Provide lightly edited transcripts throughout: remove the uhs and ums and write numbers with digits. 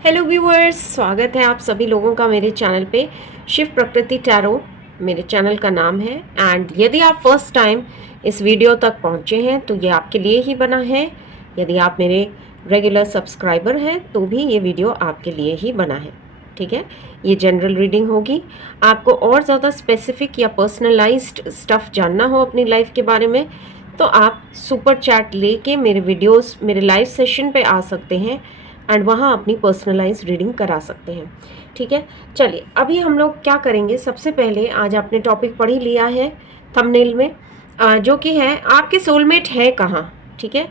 Hello viewers, स्वागत है आप सभी लोगों का मेरे चैनल पे शिव प्रकृति टैरो मेरे चैनल का नाम है। एंड यदि आप फर्स्ट टाइम इस वीडियो तक पहुंचे हैं तो ये आपके लिए ही बना है। यदि आप मेरे रेगुलर सब्सक्राइबर हैं तो भी ये वीडियो आपके लिए ही बना है। ठीक है, ये जनरल रीडिंग होगी। आपको और ज़्यादा स्पेसिफिक या पर्सनलाइज्ड स्टफ़ जानना हो अपनी लाइफ के बारे में तो आप सुपर चैट लेके मेरे वीडियोस मेरे लाइव सेशन पे आ सकते हैं एंड वहाँ अपनी पर्सनलाइज रीडिंग करा सकते हैं। ठीक है, चलिए अभी हम लोग क्या करेंगे। सबसे पहले आज आपने टॉपिक पढ़ ही लिया है थंबनेल में, जो कि है आपके सोलमेट है कहाँ। ठीक है,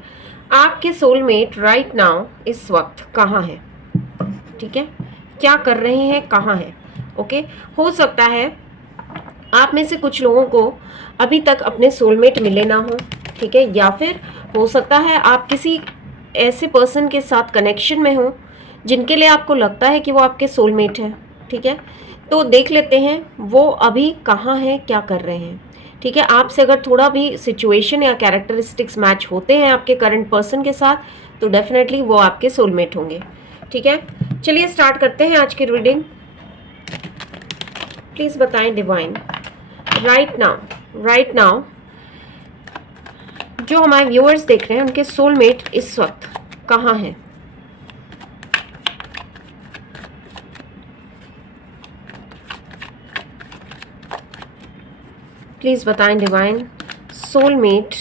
आपके सोलमेट राइट नाउ इस वक्त कहाँ है। ठीक है, क्या कर रहे हैं, कहाँ है। ओके, हो सकता है आप में से कुछ लोगों को अभी तक अपने सोलमेट मिले ना हो। ठीक है, या फिर हो सकता है आप किसी ऐसे पर्सन के साथ कनेक्शन में हो जिनके लिए आपको लगता है कि वो आपके सोलमेट है। ठीक है, तो देख लेते हैं वो अभी कहाँ हैं, क्या कर रहे हैं। ठीक है, आपसे अगर थोड़ा भी सिचुएशन या कैरेक्टरिस्टिक्स मैच होते हैं आपके करंट पर्सन के साथ तो डेफिनेटली वो आपके सोलमेट होंगे। ठीक है, चलिए स्टार्ट करते हैं आज की रीडिंग। प्लीज़ बताएं डिवाइन, राइट नाउ जो हमारे व्यूअर्स देख रहे हैं उनके सोलमेट इस वक्त कहाँ हैं। प्लीज़ बताएं डिवाइन, सोलमेट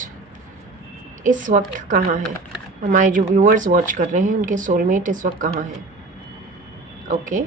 इस वक्त कहाँ है। हमारे जो व्यूअर्स वॉच कर रहे हैं उनके सोलमेट इस वक्त कहाँ हैं। ओके,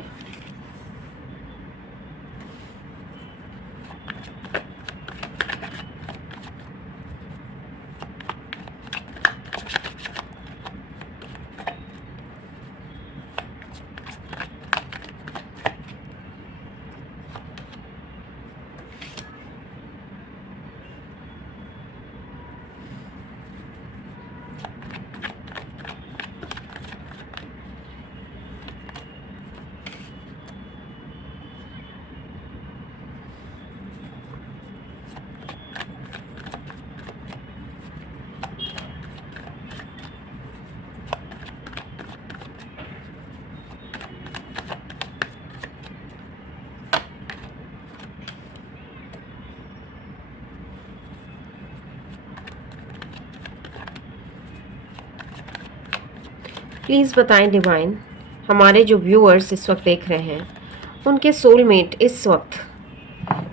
प्लीज़ बताएं डिवाइन, हमारे जो व्यूअर्स इस वक्त देख रहे हैं उनके सोलमेट इस वक्त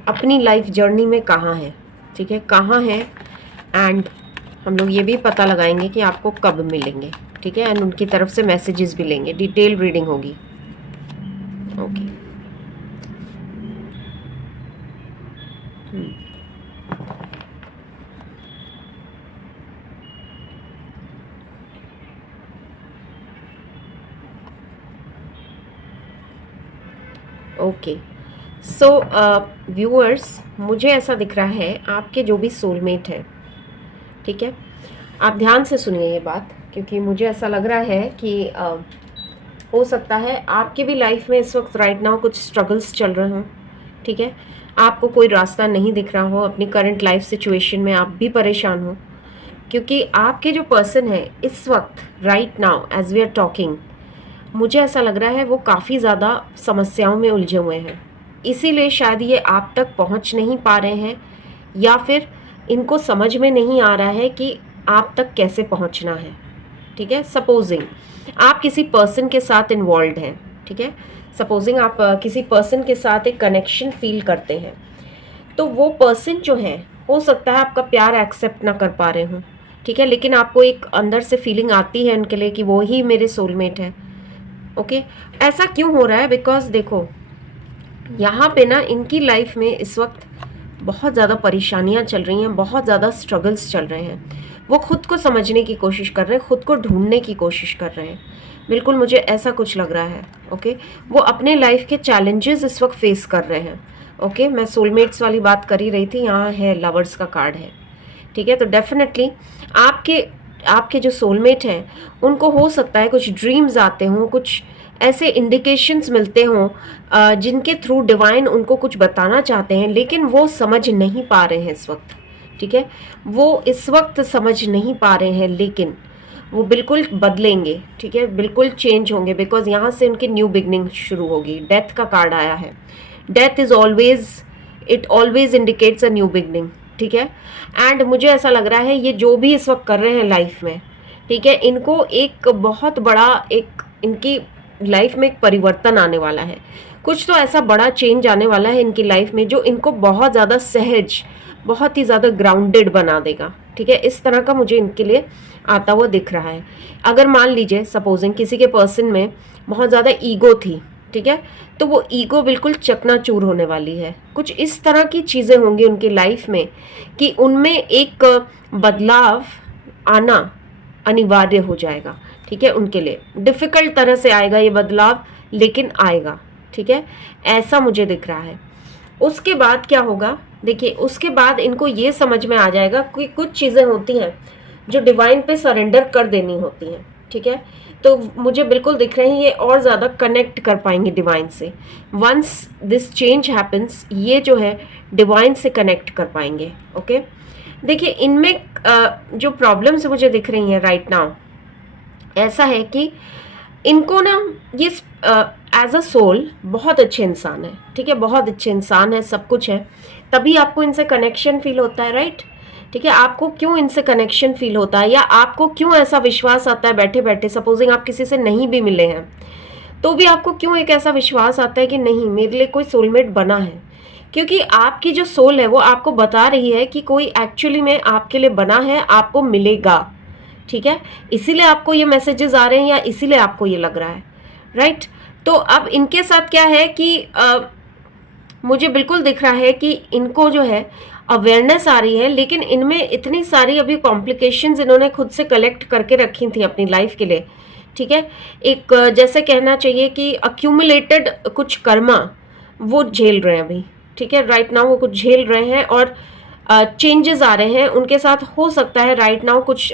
अपनी लाइफ जर्नी में कहाँ है। ठीक है, कहाँ है एंड हम लोग ये भी पता लगाएंगे कि आपको कब मिलेंगे। ठीक है, एंड उनकी तरफ से मैसेजेस भी लेंगे। डिटेल रीडिंग होगी। Okay, okay. सो व्यूअर्स, मुझे ऐसा दिख रहा है आपके जो भी सोलमेट है, ठीक है, आप ध्यान से सुनिए ये बात, क्योंकि मुझे ऐसा लग रहा है कि हो सकता है आपके भी लाइफ में इस वक्त राइट नाउ कुछ स्ट्रगल्स चल रहे हों। ठीक है, आपको कोई रास्ता नहीं दिख रहा हो, अपनी करंट लाइफ सिचुएशन में आप भी परेशान हो, क्योंकि आपके जो पर्सन है इस वक्त right now as we are talking, मुझे ऐसा लग रहा है वो काफ़ी ज़्यादा समस्याओं में उलझे हुए हैं। इसीलिए शायद ये आप तक पहुंच नहीं पा रहे हैं, या फिर इनको समझ में नहीं आ रहा है कि आप तक कैसे पहुंचना है। ठीक है, सपोजिंग आप किसी पर्सन के साथ इन्वॉल्व हैं। ठीक है, सपोजिंग आप किसी पर्सन के साथ एक कनेक्शन फील करते हैं, तो वो पर्सन जो है हो सकता है आपका प्यार एक्सेप्ट ना कर पा रहे हों। ठीक है, लेकिन आपको एक अंदर से फीलिंग आती है उनके लिए कि वो ही मेरे सोलमेट है। ओके, ऐसा क्यों हो रहा है? बिकॉज देखो यहाँ पे ना इनकी लाइफ में इस वक्त बहुत ज़्यादा परेशानियाँ चल रही हैं, बहुत ज़्यादा स्ट्रगल्स चल रहे हैं। वो खुद को समझने की कोशिश कर रहे हैं, खुद को ढूंढने की कोशिश कर रहे हैं। बिल्कुल मुझे ऐसा कुछ लग रहा है। ओके, वो अपने लाइफ के चैलेंजेस इस वक्त फेस कर रहे हैं। ओके, मैं सोलमेट्स वाली बात कर ही रही थी, यहाँ है लवर्स का कार्ड है। ठीक है, तो डेफिनेटली आपके आपके जो सोलमेट हैं उनको हो सकता है कुछ ड्रीम्स आते हों, कुछ ऐसे इंडिकेशंस मिलते हों जिनके थ्रू डिवाइन उनको कुछ बताना चाहते हैं, लेकिन वो समझ नहीं पा रहे हैं इस वक्त। ठीक है, वो इस वक्त समझ नहीं पा रहे हैं, लेकिन वो बिल्कुल बदलेंगे, ठीक है, बिल्कुल चेंज होंगे, बिकॉज यहाँ से उनकी न्यू बिगनिंग शुरू होगी। डेथ का कार्ड आया है। Death is always, it always indicates a new beginning, ठीक है। एंड मुझे ऐसा लग रहा है ये जो भी इस वक्त कर रहे हैं लाइफ में, ठीक है, इनको एक बहुत बड़ा, एक इनकी लाइफ में एक परिवर्तन आने वाला है। कुछ तो ऐसा बड़ा चेंज आने वाला है इनकी लाइफ में जो इनको बहुत ज़्यादा सहज, बहुत ही ज़्यादा ग्राउंडेड बना देगा, ठीक है। इस तरह का मुझे इनके लिए आता हुआ दिख रहा है। अगर मान लीजिए सपोजिंग किसी के पर्सन में बहुत ज़्यादा ईगो थी, ठीक है, तो वो ईगो बिल्कुल चकनाचूर होने वाली है। कुछ इस तरह की चीज़ें होंगी उनकी लाइफ में कि उनमें एक बदलाव आना अनिवार्य हो जाएगा, ठीक है। उनके लिए डिफ़िकल्ट तरह से आएगा ये बदलाव, लेकिन आएगा, ठीक है, ऐसा मुझे दिख रहा है। उसके बाद क्या होगा, देखिए उसके बाद इनको ये समझ में आ जाएगा कि कुछ चीज़ें होती हैं जो डिवाइन पे सरेंडर कर देनी होती हैं, ठीक है। तो मुझे बिल्कुल दिख रहे हैं ये और ज़्यादा कनेक्ट कर पाएंगे डिवाइन से। वंस दिस चेंज हैपन्स, ये जो है डिवाइन से कनेक्ट कर पाएंगे, ओके। देखिए इनमें जो प्रॉब्लम्स मुझे दिख रही हैं राइट नाउ, ऐसा है कि इनको ना ये एज अ सोल बहुत अच्छे इंसान है, ठीक है, बहुत अच्छे इंसान है, सब कुछ है, तभी आपको इनसे कनेक्शन फील होता है, राइट, ठीक है। आपको क्यों इनसे कनेक्शन फील होता है, या आपको क्यों ऐसा विश्वास आता है बैठे बैठे, सपोजिंग आप किसी से नहीं भी मिले हैं तो भी आपको क्यों एक ऐसा विश्वास आता है कि नहीं मेरे लिए कोई सोलमेट बना है, क्योंकि आपकी जो सोल है वो आपको बता रही है कि कोई एक्चुअली में आपके लिए बना है, आपको मिलेगा, ठीक है। इसीलिए आपको ये मैसेजेस आ रहे हैं, या इसीलिए आपको ये लग रहा है, राइट। तो अब इनके साथ क्या है कि मुझे बिल्कुल दिख रहा है कि इनको जो है अवेयरनेस आ रही है, लेकिन इनमें इतनी सारी अभी कॉम्प्लिकेशंस इन्होंने खुद से कलेक्ट करके रखी थी अपनी लाइफ के लिए, ठीक है। एक जैसे कहना चाहिए कि अक्यूमुलेटेड कुछ कर्मा वो झेल रहे हैं अभी, ठीक है, राइट नाउ वो कुछ झेल रहे हैं, और चेंजेस आ रहे हैं उनके साथ। हो सकता है राइट नाउ कुछ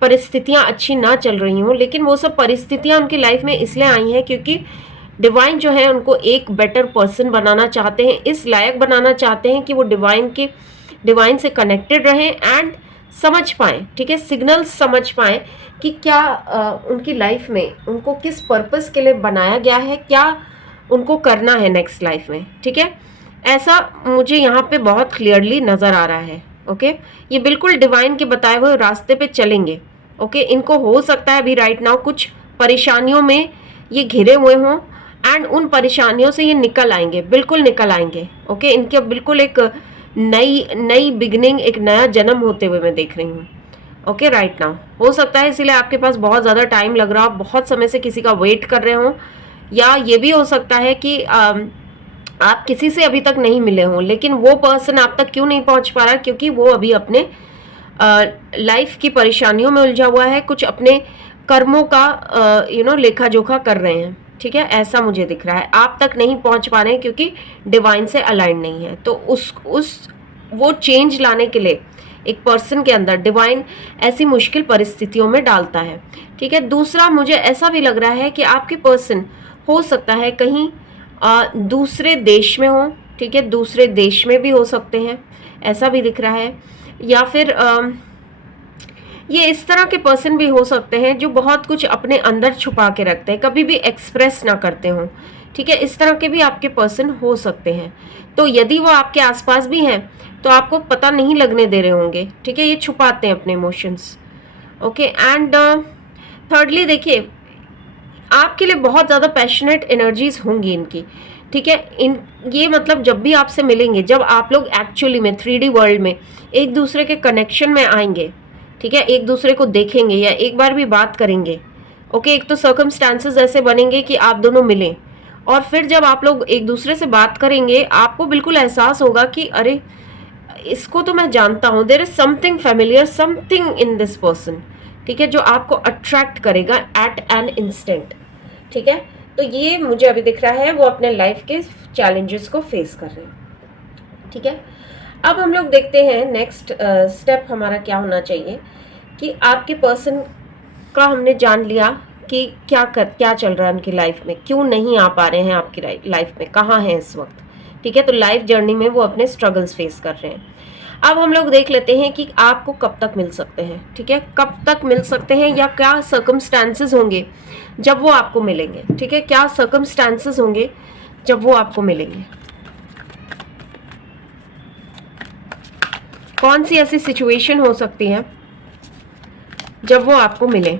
परिस्थितियां अच्छी ना चल रही हों, लेकिन वो सब परिस्थितियां उनकी लाइफ में इसलिए आई हैं क्योंकि डिवाइन जो है उनको एक बेटर पर्सन बनाना चाहते हैं, इस लायक बनाना चाहते हैं कि वो डिवाइन से कनेक्टेड रहें एंड समझ पाएँ, ठीक है, सिग्नल्स समझ पाएँ कि क्या उनकी लाइफ में उनको किस पर्पस के लिए बनाया गया है, क्या उनको करना है नेक्स्ट लाइफ में, ठीक है। ऐसा मुझे यहाँ पे बहुत क्लियरली नज़र आ रहा है, ओके। ये बिल्कुल डिवाइन के बताए हुए रास्ते पे चलेंगे, ओके। इनको हो सकता है अभी राइट नाउ कुछ परेशानियों में ये घिरे हुए हों, एंड उन परेशानियों से ये निकल आएंगे, बिल्कुल निकल आएंगे, ओके। इनके बिल्कुल एक नई बिगनिंग, एक नया जन्म होते हुए मैं देख रही हूँ, ओके, राइट नाउ। हो सकता है इसीलिए आपके पास बहुत ज़्यादा टाइम लग रहा हो, बहुत समय से किसी का वेट कर रहे हो, या ये भी हो सकता है कि आप किसी से अभी तक नहीं मिले हों, लेकिन वो पर्सन आप तक क्यों नहीं पहुंच पा रहा, क्योंकि वो अभी अपने लाइफ की परेशानियों में उलझा हुआ है, कुछ अपने कर्मों का लेखा जोखा कर रहे हैं, ठीक है। ऐसा मुझे दिख रहा है, आप तक नहीं पहुंच पा रहे हैं क्योंकि डिवाइन से अलाइन नहीं है। तो वो चेंज लाने के लिए एक पर्सन के अंदर डिवाइन ऐसी मुश्किल परिस्थितियों में डालता है, ठीक है। दूसरा मुझे ऐसा भी लग रहा है कि आपके पर्सन हो सकता है कहीं दूसरे देश में हो, ठीक है, दूसरे देश में भी हो सकते हैं, ऐसा भी दिख रहा है। या फिर ये इस तरह के पर्सन भी हो सकते हैं जो बहुत कुछ अपने अंदर छुपा के रखते हैं, कभी भी एक्सप्रेस ना करते हों, ठीक है। इस तरह के भी आपके पर्सन हो सकते हैं। तो यदि वो आपके आसपास भी हैं तो आपको पता नहीं लगने दे रहे होंगे, ठीक है, ये छुपाते हैं अपने इमोशंस, ओके। एंड थर्डली देखिए आपके लिए बहुत ज़्यादा पैशनेट एनर्जीज होंगी इनकी, ठीक है। ये मतलब जब भी आपसे मिलेंगे, जब आप लोग एक्चुअली में 3D वर्ल्ड में एक दूसरे के कनेक्शन में आएंगे, ठीक है, एक दूसरे को देखेंगे या एक बार भी बात करेंगे, ओके। एक तो सर्कमस्टांसेस ऐसे बनेंगे कि आप दोनों मिलें, और फिर जब आप लोग एक दूसरे से बात करेंगे आपको बिल्कुल एहसास होगा कि अरे इसको तो मैं जानता हूँ, there is something familiar, something in this person, ठीक है, जो आपको अट्रैक्ट करेगा एट एन इंस्टेंट, ठीक है। तो ये मुझे अभी दिख रहा है वो अपने लाइफ के चैलेंजेस को फेस कर रहे हैं, ठीक है। अब हम लोग देखते हैं नेक्स्ट स्टेप हमारा क्या होना चाहिए, कि आपके पर्सन का हमने जान लिया कि क्या चल रहा है उनकी लाइफ में, क्यों नहीं आ पा रहे हैं आपकी लाइफ में, कहाँ हैं इस वक्त, ठीक है। तो लाइफ जर्नी में वो अपने स्ट्रगल्स फेस कर रहे हैं। अब हम लोग देख लेते हैं कि आपको कब तक मिल सकते हैं, ठीक है, कब तक मिल सकते हैं या क्या सर्कमस्टांसेस होंगे जब वो आपको मिलेंगे, ठीक है, क्या सर्कमस्टांसेस होंगे जब वो आपको मिलेंगे, कौन सी ऐसी सिचुएशन हो सकती है जब वो आपको मिले।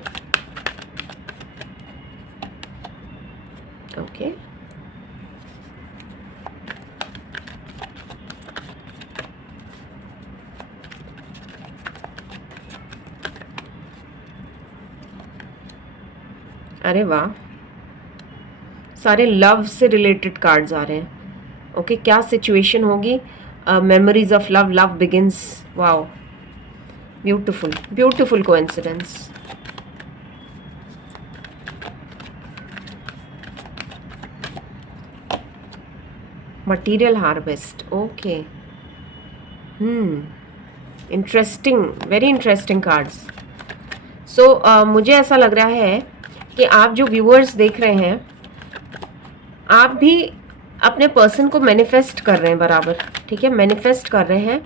ओके, अरे वाह, सारे लव से रिलेटेड कार्ड्स आ रहे हैं। ओके, क्या सिचुएशन होगी, memories of love, love begins, wow, beautiful beautiful coincidence. Material harvest, okay, interesting, very interesting cards. So मुझे ऐसा लग रहा है कि आप जो व्यूअर्स देख रहे हैं, आप भी अपने पर्सन को मैनिफेस्ट कर रहे हैं बराबर, ठीक है, मैनिफेस्ट कर रहे हैं।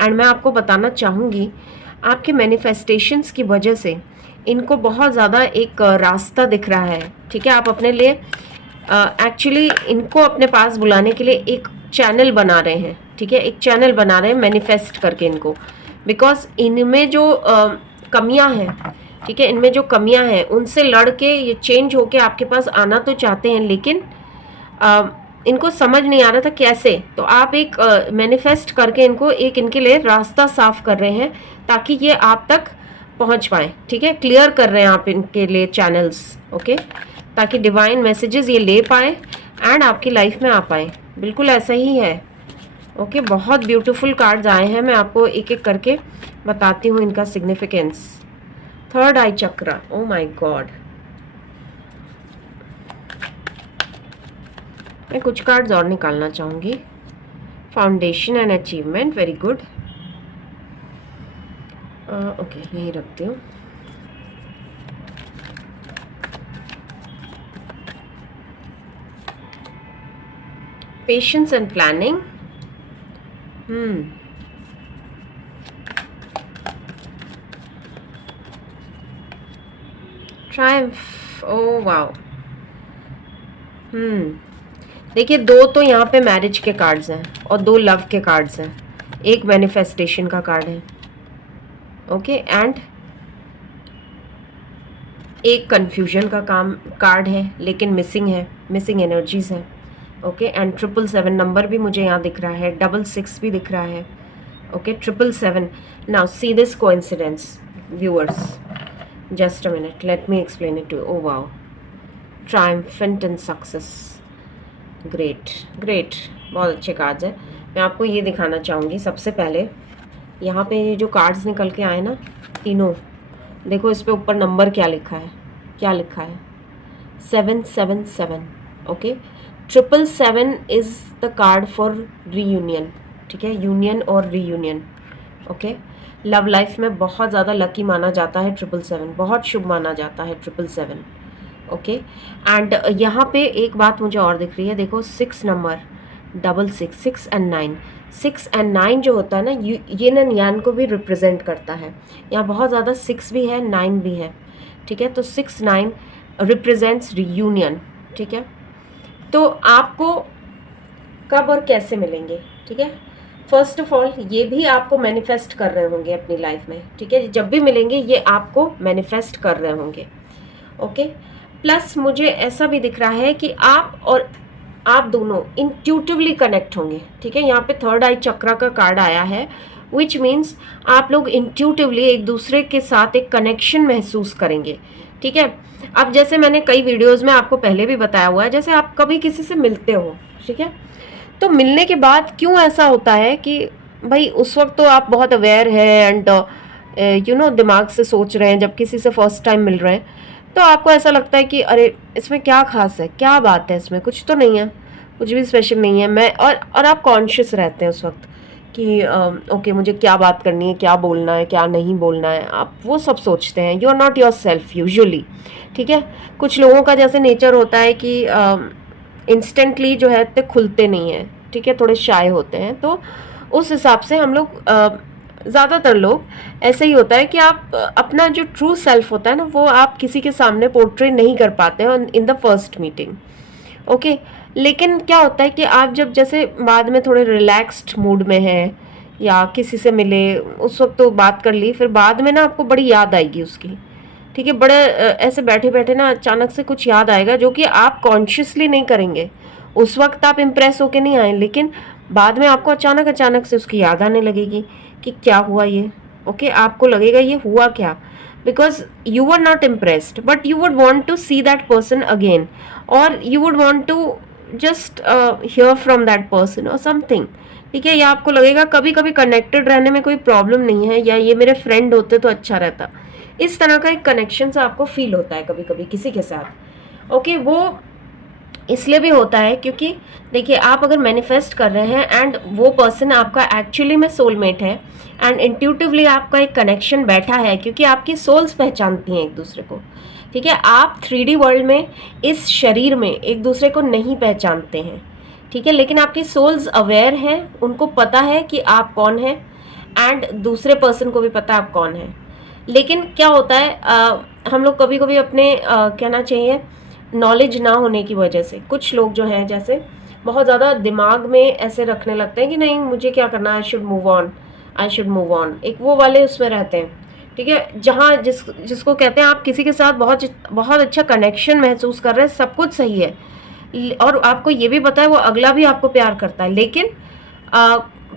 एंड मैं आपको बताना चाहूँगी, आपके मैनिफेस्टेशंस की वजह से इनको बहुत ज़्यादा एक रास्ता दिख रहा है, ठीक है। आप अपने लिए एक्चुअली इनको अपने पास बुलाने के लिए एक चैनल बना रहे हैं, ठीक है, एक चैनल बना रहे हैं मैनिफेस्ट करके इनको, बिकॉज इनमें जो कमियां हैं, ठीक है, इनमें जो कमियां हैं उनसे लड़ के ये चेंज होके आपके पास आना तो चाहते हैं, लेकिन इनको समझ नहीं आ रहा था कैसे। तो आप एक मैनिफेस्ट करके इनको एक इनके लिए रास्ता साफ कर रहे हैं ताकि ये आप तक पहुंच पाए, ठीक है, क्लियर कर रहे हैं आप इनके लिए चैनल्स, ओके, ताकि डिवाइन मैसेजेस ये ले पाए एंड आपकी लाइफ में आ पाए। बिल्कुल ऐसा ही है, ओके। बहुत ब्यूटीफुल कार्ड्स आए हैं, मैं आपको एक एक करके बताती हूँ इनका significance. Third I chakra, oh my God. मैं कुछ कार्ड्स और निकालना चाहूँगी। Foundation and achievement, very good, okay, यही रखती हूँ। Patience and planning, Triumph, oh wow, देखिए, दो तो यहाँ पे मैरिज के कार्ड्स हैं और दो लव के कार्ड्स हैं, एक मैनिफेस्टेशन का कार्ड है, ओके, एंड एक कंफ्यूजन का कार्ड है लेकिन मिसिंग है, मिसिंग एनर्जीज है, ओके। एंड 777 नंबर भी मुझे यहाँ दिख रहा है, 66 भी दिख रहा है, okay, 777। Now see this coincidence viewers, just a minute, let me explain it to you. Oh wow, triumphant and success, great great, बहुत अच्छे कार्ड्स हैं। मैं आपको ये दिखाना चाहूँगी सबसे पहले, यहाँ पे ये जो कार्ड्स निकल के आए ना तीनों, देखो इस पे ऊपर नंबर क्या लिखा है, क्या लिखा है, 777, okay. 777 is the card for reunion, ठीक है, यूनियन और रीयूनियन, ओके। लव लाइफ में बहुत ज़्यादा लकी माना जाता है 777, बहुत शुभ माना जाता है 777, ओके। एंड यहाँ पे एक बात मुझे और दिख रही है, देखो 6 नंबर, 66, 6 एंड 9, 6 एंड 9 जो होता है ना, यिन एंड यांग को भी रिप्रेजेंट करता है। यहाँ बहुत ज़्यादा 6 भी है, 9 भी है, ठीक है। तो 6 9 रिप्रेजेंट्स रीयूनियन, ठीक है। तो आपको कब और कैसे मिलेंगे, ठीक है, फर्स्ट ऑफ ऑल ये भी आपको मैनिफेस्ट कर रहे होंगे अपनी लाइफ में, ठीक है, जब भी मिलेंगे ये आपको मैनिफेस्ट कर रहे होंगे, ओके। प्लस मुझे ऐसा भी दिख रहा है कि आप दोनों इंट्यूटिवली कनेक्ट होंगे, ठीक है। यहाँ पे थर्ड आई चक्रा का कार्ड आया है, विच मीन्स आप लोग इंट्यूटिवली एक दूसरे के साथ एक कनेक्शन महसूस करेंगे, ठीक है। अब जैसे मैंने कई वीडियोस में आपको पहले भी बताया हुआ है, जैसे आप कभी किसी से मिलते हो, ठीक है, तो मिलने के बाद क्यों ऐसा होता है कि भाई उस वक्त तो आप बहुत अवेयर है एंड यू नो दिमाग से सोच रहे हैं, जब किसी से फर्स्ट टाइम मिल रहे हैं तो आपको ऐसा लगता है कि अरे इसमें क्या खास है, क्या बात है, इसमें कुछ तो नहीं है, कुछ भी स्पेशल नहीं है। मैं और आप कॉन्शियस रहते हैं उस वक्त कि ओके मुझे क्या बात करनी है, क्या बोलना है, क्या नहीं बोलना है, आप वो सब सोचते हैं। You are not yourself usually, ठीक है। कुछ लोगों का जैसे नेचर होता है कि इंस्टेंटली जो है इतने खुलते नहीं हैं, ठीक है, थोड़े शाय होते हैं, तो उस हिसाब से हम लोग ज़्यादातर लोग ऐसे ही होता है कि आप अपना जो ट्रू सेल्फ होता है ना वो आप किसी के सामने पोर्ट्रे नहीं कर पाते हैं in the first meeting. Okay, लेकिन क्या होता है कि आप जब जैसे बाद में थोड़े रिलैक्स्ड मूड में हैं या किसी से मिले उस वक्त तो बात कर ली, फिर बाद में ना आपको बड़ी याद आएगी उसकी। ठीक है, बड़े ऐसे बैठे बैठे ना अचानक से कुछ याद आएगा जो कि आप कॉन्शियसली नहीं करेंगे। उस वक्त आप इम्प्रेस होके नहीं आए, लेकिन बाद में आपको अचानक अचानक से उसकी याद आने लगेगी कि क्या हुआ ये। ओके, आपको लगेगा ये हुआ क्या, because you were not impressed but you would want to see that person again, और you would want to just hear from that person और समथिंग। ठीक है, या आपको लगेगा कभी कभी कनेक्टेड रहने में कोई प्रॉब्लम नहीं है, या ये मेरे फ्रेंड होते तो अच्छा रहता। इस तरह का एक कनेक्शन से आपको फील होता है कभी कभी किसी के साथ। ओके, वो इसलिए भी होता है क्योंकि देखिए आप अगर मैनिफेस्ट कर रहे हैं एंड वो पर्सन आपका एक्चुअली में सोलमेट है एंड इंट्यूटिवली आपका एक कनेक्शन बैठा है, क्योंकि आपकी सोल्स पहचानती हैं एक दूसरे को। ठीक है, आप 3D वर्ल्ड में इस शरीर में एक दूसरे को नहीं पहचानते हैं। ठीक है, लेकिन आपकी सोल्स अवेयर हैं, उनको पता है कि आप कौन हैं एंड दूसरे पर्सन को भी पता है आप कौन हैं। लेकिन क्या होता है हम लोग कभी कभी अपने कहना चाहिए नॉलेज ना होने की वजह से कुछ लोग जो हैं जैसे बहुत ज़्यादा दिमाग में ऐसे रखने लगते हैं कि नहीं मुझे क्या करना है, I should move on, I should move on, एक वो वाले उसमें रहते हैं। ठीक है, जहाँ जिसको कहते हैं आप किसी के साथ बहुत बहुत अच्छा कनेक्शन महसूस कर रहे हैं, सब कुछ सही है और आपको ये भी पता है वो अगला भी आपको प्यार करता है, लेकिन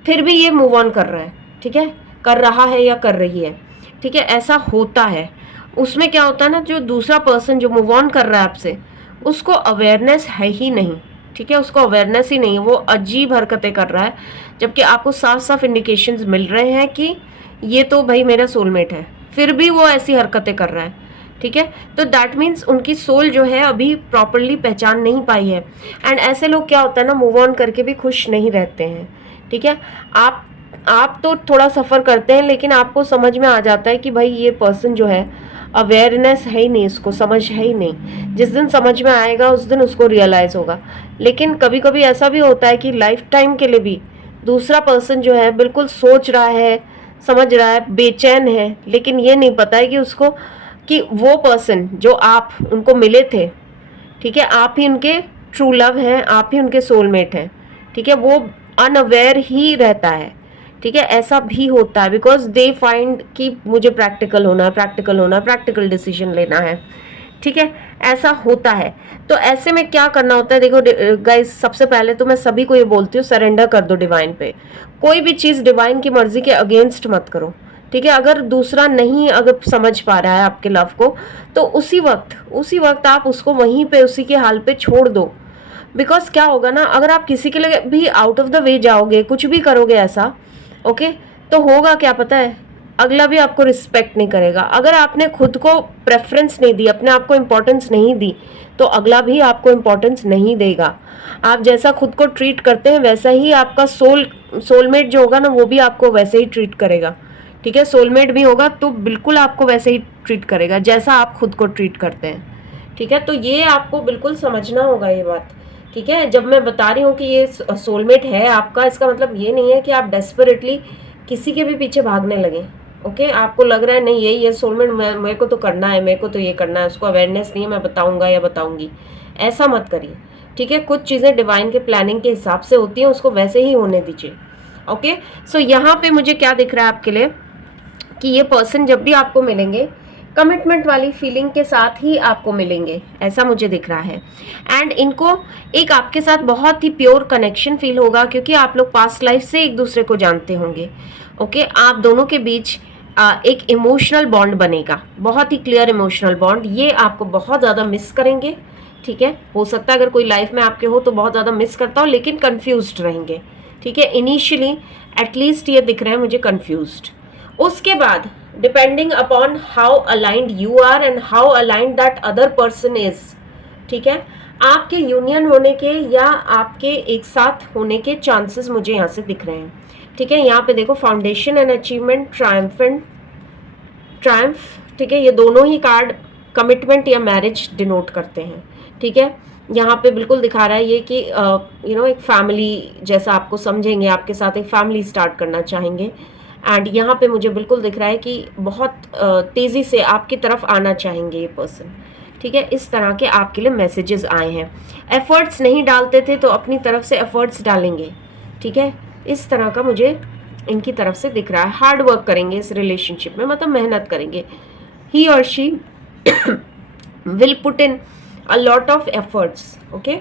फिर भी ये मूव ऑन कर रहा है। ठीक है, कर रहा है या कर रही है। ठीक है, ऐसा होता है। उसमें क्या होता है ना, जो दूसरा पर्सन जो मूव ऑन कर रहा है आपसे, उसको अवेयरनेस है ही नहीं। ठीक है, उसको अवेयरनेस ही नहीं है, वो अजीब हरकतें कर रहा है, जबकि आपको साफ साफ इंडिकेशंस मिल रहे हैं कि ये तो भाई मेरा सोलमेट है, फिर भी वो ऐसी हरकतें कर रहा है। ठीक है, तो दैट मीन्स उनकी सोल जो है अभी प्रॉपरली पहचान नहीं पाई है। एंड ऐसे लोग क्या होता है ना, मूव ऑन करके भी खुश नहीं रहते हैं। ठीक है, आप तो थोड़ा सफ़र करते हैं, लेकिन आपको समझ में आ जाता है कि भाई ये पर्सन जो है अवेयरनेस है ही नहीं, इसको समझ है ही नहीं। जिस दिन समझ में आएगा उस दिन उसको रियलाइज़ होगा। लेकिन कभी कभी ऐसा भी होता है कि लाइफ टाइम के लिए भी दूसरा पर्सन जो है बिल्कुल सोच रहा है, समझ रहा है, बेचैन है, लेकिन ये नहीं पता है कि उसको कि वो पर्सन जो आप उनको मिले थे, ठीक है, आप ही उनके ट्रू लव हैं, आप ही उनके सोलमेट हैं। ठीक है, वो अनअवेयर ही रहता है। ठीक है, ऐसा भी होता है बिकॉज दे फाइंड कि मुझे प्रैक्टिकल होना है, प्रैक्टिकल होना है, प्रैक्टिकल डिसीजन लेना है। ठीक है, ऐसा होता है। तो ऐसे में क्या करना होता है, देखो गाइस, सबसे पहले तो मैं सभी को ये बोलती हूँ, सरेंडर कर दो डिवाइन पे। कोई भी चीज़ डिवाइन की मर्जी के अगेंस्ट मत करो। ठीक है, अगर दूसरा नहीं अगर समझ पा रहा है आपके लव को, तो उसी वक्त आप उसको वहीं पे उसी के हाल पे छोड़ दो। बिकॉज क्या होगा ना, अगर आप किसी के लिए भी आउट ऑफ द वे जाओगे, कुछ भी करोगे ऐसा, ओके, तो होगा क्या पता है, अगला भी आपको रिस्पेक्ट नहीं करेगा। अगर आपने खुद को प्रेफरेंस नहीं दी, अपने आप को इम्पोर्टेंस नहीं दी, तो अगला भी आपको इम्पोर्टेंस नहीं देगा। आप जैसा खुद को ट्रीट करते हैं वैसा ही आपका सोलमेट जो होगा ना, वो भी आपको वैसे ही ट्रीट करेगा। ठीक है, सोलमेट भी होगा तो बिल्कुल आपको वैसे ही ट्रीट करेगा जैसा आप खुद को ट्रीट करते हैं। ठीक है, तो ये आपको बिल्कुल समझना होगा ये बात। ठीक है, जब मैं बता रही हूँ कि ये सोलमेट है आपका, इसका मतलब ये नहीं है कि आप डेस्परेटली किसी के भी पीछे भागने लगे। ओके, आपको लग रहा है नहीं यही है सोलमेट, मेरे को तो करना है, मेरे को तो ये करना है, उसको अवेयरनेस नहीं है, मैं बताऊंगा या बताऊंगी, ऐसा मत करिए। ठीक है, कुछ चीज़ें डिवाइन के प्लानिंग के हिसाब से होती हैं, उसको वैसे ही होने दीजिए। ओके, सो यहाँ पे मुझे क्या दिख रहा है आपके लिए कि ये पर्सन जब भी आपको मिलेंगे कमिटमेंट वाली फीलिंग के साथ ही आपको मिलेंगे, ऐसा मुझे दिख रहा है। एंड इनको एक आपके साथ बहुत ही प्योर कनेक्शन फील होगा, क्योंकि आप लोग पास्ट लाइफ से एक दूसरे को जानते होंगे। ओके, आप दोनों के बीच एक इमोशनल बॉन्ड बनेगा, बहुत ही क्लियर इमोशनल बॉन्ड। ये आपको बहुत ज़्यादा मिस करेंगे। ठीक है, हो सकता है अगर कोई लाइफ में आपके हो तो बहुत ज़्यादा मिस करता हो, लेकिन कन्फ्यूज्ड रहेंगे। ठीक है, इनिशियली एटलीस्ट ये दिख रहे हैं मुझे कन्फ्यूज्ड। उसके बाद depending upon how aligned you are and how aligned that other person is, ठीक है, आपके यूनियन होने के या आपके एक साथ होने के चांसेस मुझे यहाँ से दिख रहे हैं। ठीक है, यहाँ पे देखो फाउंडेशन एंड अचीवमेंट, ट्रायम्फ। ठीक है, ये दोनों ही कार्ड कमिटमेंट या मैरिज डिनोट करते हैं। ठीक है, यहाँ पे बिल्कुल दिखा रहा है ये कि एक फैमिली जैसा आपको समझेंगे, आपके साथ एक फैमिली स्टार्ट करना चाहेंगे। एंड यहाँ पे मुझे बिल्कुल दिख रहा है कि बहुत तेज़ी से आपकी तरफ आना चाहेंगे ये पर्सन। ठीक है, इस तरह के आपके लिए मैसेजेस आए हैं। एफर्ट्स नहीं डालते थे तो अपनी तरफ से एफर्ट्स डालेंगे। ठीक है, इस तरह का मुझे इनकी तरफ से दिख रहा है। हार्ड वर्क करेंगे इस रिलेशनशिप में, मतलब मेहनत करेंगे। ही और she will put in a lot of efforts. Okay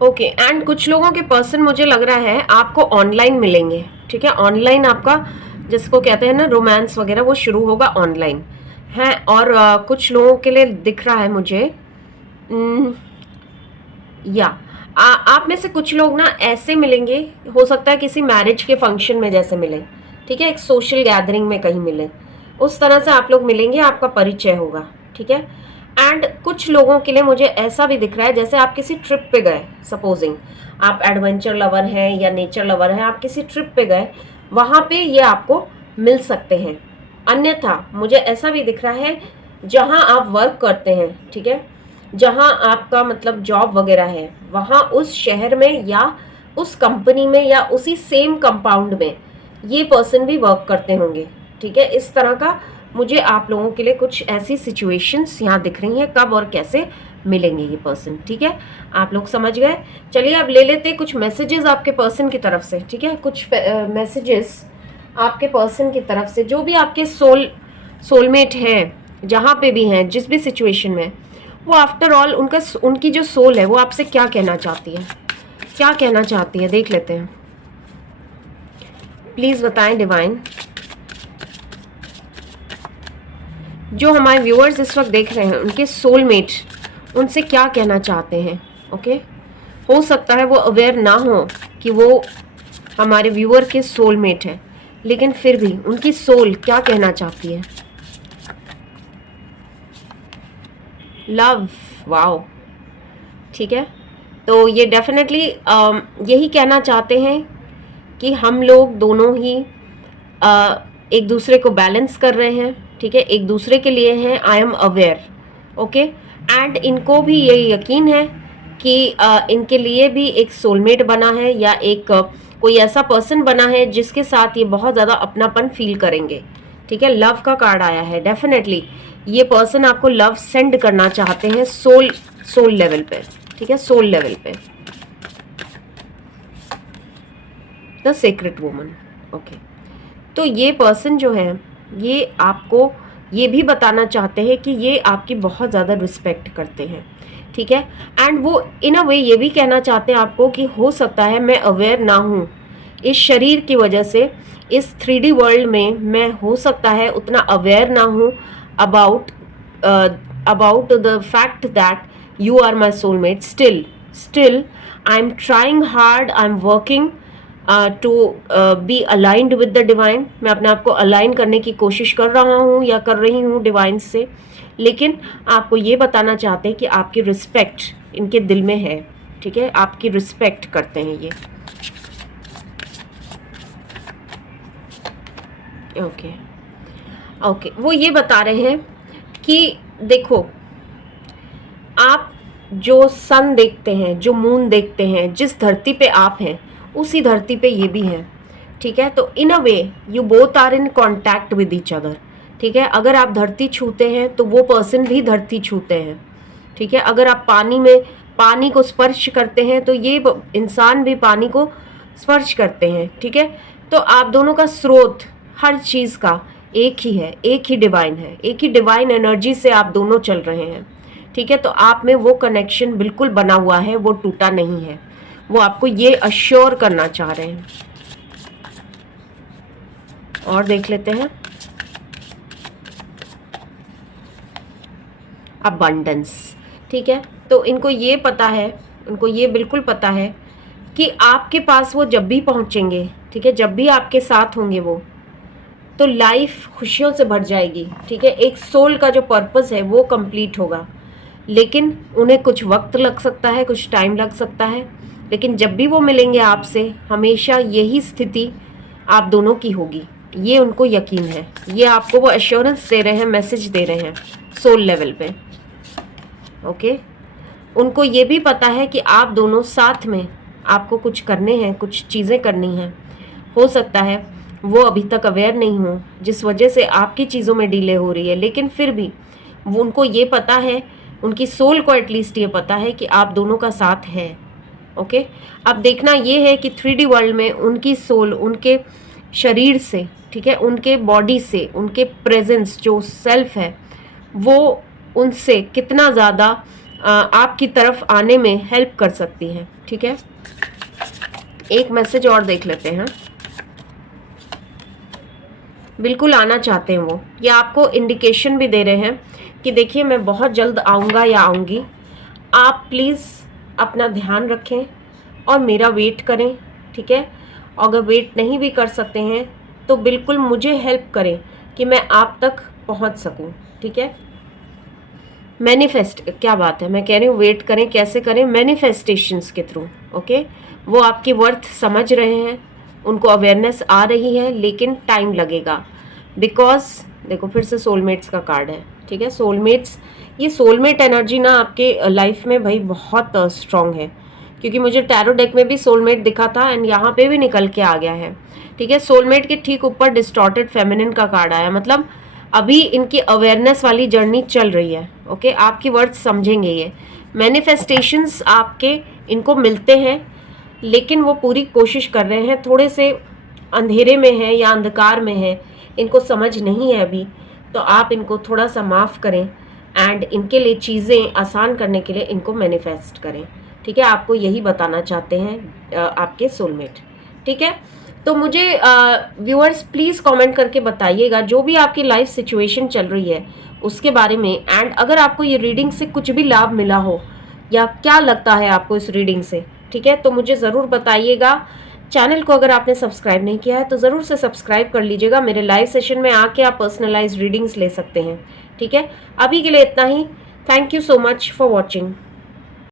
okay. And कुछ लोगों के पर्सन मुझे लग रहा है आपको ऑनलाइन मिलेंगे। ठीक है, ऑनलाइन आपका जिसको कहते हैं ना रोमांस वगैरह, वो शुरू होगा ऑनलाइन है। और कुछ लोगों के लिए दिख रहा है मुझे या आप में से कुछ लोग ना ऐसे मिलेंगे, हो सकता है किसी मैरिज के फंक्शन में जैसे मिले। ठीक है, एक सोशल गैदरिंग में कहीं मिले, उस तरह से आप लोग मिलेंगे, आपका परिचय होगा। ठीक है, एंड कुछ लोगों के लिए मुझे ऐसा भी दिख रहा है जैसे आप किसी ट्रिप पे गए। सपोजिंग आप एडवेंचर लवर हैं या नेचर लवर हैं, आप किसी ट्रिप पे गए, वहाँ पे ये आपको मिल सकते हैं। अन्यथा मुझे ऐसा भी दिख रहा है जहाँ आप वर्क करते हैं, ठीक है, जहाँ आपका मतलब जॉब वगैरह है, वहाँ उस शहर में या उस कंपनी में या उसी सेम कंपाउंड में ये पर्सन भी वर्क करते होंगे। ठीक है, इस तरह का मुझे आप लोगों के लिए कुछ ऐसी सिचुएशंस यहाँ दिख रही हैं, कब और कैसे मिलेंगे ये पर्सन। ठीक है, आप लोग समझ गए। चलिए अब ले लेते कुछ मैसेजेस आपके पर्सन की तरफ से। ठीक है, कुछ मैसेजेस आपके पर्सन की तरफ से, जो भी आपके सोलमेट हैं, जहाँ पे भी हैं, जिस भी सिचुएशन में, वो आफ्टर ऑल उनकी जो सोल है वो आपसे क्या कहना चाहती है, क्या कहना चाहती है, देख लेते हैं। प्लीज बताएं डिवाइन। जो हमारे व्यूअर्स इस वक्त देख रहे हैं, उनके सोलमेट उनसे क्या कहना चाहते हैं। ओके, हो सकता है वो अवेयर ना हो कि वो हमारे व्यूअर के सोलमेट है, लेकिन फिर भी उनकी सोल क्या कहना चाहती है। Love, wow. ठीक है, तो ये डेफिनेटली यही कहना चाहते हैं कि हम लोग दोनों ही एक दूसरे को बैलेंस कर रहे हैं। ठीक है, एक दूसरे के लिए हैं, I am aware. Okay, and इनको भी ये यकीन है कि इनके लिए भी एक सोलमेट बना है या एक कोई ऐसा पर्सन बना है जिसके साथ ये बहुत ज़्यादा अपनापन फील करेंगे। ठीक है, लव का कार्ड आया है। डेफिनेटली ये पर्सन आपको लव सेंड करना चाहते हैं सोल लेवल पे। ठीक है, सोल लेवल पे। The secret woman. ओके, तो ये पर्सन जो है ये आपको ये भी बताना चाहते हैं कि ये आपकी बहुत ज़्यादा रिस्पेक्ट करते हैं। ठीक है, एंड वो इन अ वे ये भी कहना चाहते हैं आपको कि हो सकता है मैं अवेयर ना हूँ इस शरीर की वजह से, इस 3D वर्ल्ड में मैं हो सकता है उतना अवेयर ना हूँ about the fact that you are my soulmate. Still I am trying hard, I am working to be aligned with the divine. मैं अपने आप को अलाइन करने की कोशिश कर रहा हूँ या कर रही हूँ डिवाइन से, लेकिन आपको ये बताना चाहते हैं कि आपकी रिस्पेक्ट इनके दिल में है। ठीक है, आपकी रिस्पेक्ट करते हैं ये। ओके ओके, वो ये बता रहे हैं कि देखो, आप जो सन देखते हैं, जो मून देखते हैं, जिस धरती पे आप हैं उसी धरती पे ये भी है। ठीक है, तो in a way you both are in contact with each other. ठीक है, अगर आप धरती छूते हैं तो वो पर्सन भी धरती छूते हैं। ठीक है, अगर आप पानी को स्पर्श करते हैं तो ये इंसान भी पानी को स्पर्श करते हैं। ठीक है, तो आप दोनों का स्रोत हर चीज़ का एक ही है, एक ही डिवाइन है, एक ही डिवाइन एनर्जी से आप दोनों चल रहे हैं। ठीक है, तो आप में वो कनेक्शन बिल्कुल बना हुआ है, वो टूटा नहीं है। वो आपको ये अश्योर करना चाह रहे हैं। और देख लेते हैं अबंडेंस। ठीक है, तो इनको ये पता है, उनको ये बिल्कुल पता है कि आपके पास वो जब भी पहुंचेंगे, ठीक है, जब भी आपके साथ होंगे वो, तो लाइफ खुशियों से भर जाएगी। ठीक है, एक सोल का जो पर्पस है वो कंप्लीट होगा, लेकिन उन्हें कुछ वक्त लग सकता है, कुछ टाइम लग सकता है, लेकिन जब भी वो मिलेंगे आपसे हमेशा यही स्थिति आप दोनों की होगी, ये उनको यकीन है। ये आपको वो एश्योरेंस दे रहे हैं, मैसेज दे रहे हैं सोल लेवल पे। ओके, उनको ये भी पता है कि आप दोनों साथ में आपको कुछ करने हैं, कुछ चीज़ें करनी हैं। हो सकता है वो अभी तक अवेयर नहीं हो, जिस वजह से आपकी चीज़ों में डिले हो रही है, लेकिन फिर भी वो उनको ये पता है, उनकी सोल को एटलीस्ट ये पता है कि आप दोनों का साथ है। ओके, अब देखना ये है कि 3D वर्ल्ड में उनकी सोल उनके शरीर से, ठीक है, उनके बॉडी से, उनके प्रेजेंस जो सेल्फ है वो उनसे कितना ज़्यादा आपकी तरफ आने में हेल्प कर सकती है। ठीक है, एक मैसेज और देख लेते हैं। बिल्कुल आना चाहते हैं वो, ये आपको इंडिकेशन भी दे रहे हैं कि देखिए मैं बहुत जल्द आऊँगा या आऊँगी, आप प्लीज़ अपना ध्यान रखें और मेरा वेट करें। ठीक है, अगर वेट नहीं भी कर सकते हैं तो बिल्कुल मुझे हेल्प करें कि मैं आप तक पहुंच सकूं। ठीक है, मैनिफेस्ट, क्या बात है, मैं कह रही हूँ वेट करें, कैसे करें, मैनिफेस्टेशंस के थ्रू। ओके, वो आपकी वर्थ समझ रहे हैं, उनको अवेयरनेस आ रही है, लेकिन टाइम लगेगा। बिकॉज देखो फिर से सोलमेट्स का कार्ड है। ठीक है, सोलमेट्स, ये सोलमेट एनर्जी ना आपके लाइफ में भाई बहुत स्ट्रांग है, क्योंकि मुझे टैरो डेक में भी सोलमेट दिखा था एंड यहाँ पे भी निकल के आ गया है। ठीक है, सोलमेट के ठीक ऊपर डिस्टॉर्टेड फेमिनिन का कार्ड आया, मतलब अभी इनकी अवेयरनेस वाली जर्नी चल रही है। ओके, आपकी वर्ड समझेंगे ये मैनिफेस्टेशंस आपके, इनको मिलते हैं, लेकिन वो पूरी कोशिश कर रहे हैं, थोड़े से अंधेरे में है या अंधकार में है, इनको समझ नहीं है अभी, तो आप इनको थोड़ा सा माफ़ करें एंड इनके लिए चीज़ें आसान करने के लिए इनको मैनिफेस्ट करें। ठीक है, आपको यही बताना चाहते हैं आपके सोलमेट। ठीक है, तो मुझे व्यूअर्स प्लीज़ कमेंट करके बताइएगा जो भी आपकी लाइफ सिचुएशन चल रही है उसके बारे में, एंड अगर आपको ये रीडिंग से कुछ भी लाभ मिला हो या क्या लगता है आपको इस रीडिंग से। ठीक है, तो मुझे ज़रूर बताइएगा। चैनल को अगर आपने सब्सक्राइब नहीं किया है तो ज़रूर से सब्सक्राइब कर लीजिएगा। मेरे लाइव सेशन में आके आप पर्सनलाइज्ड रीडिंग्स ले सकते हैं। ठीक है, अभी के लिए इतना ही। Thank you so much for watching.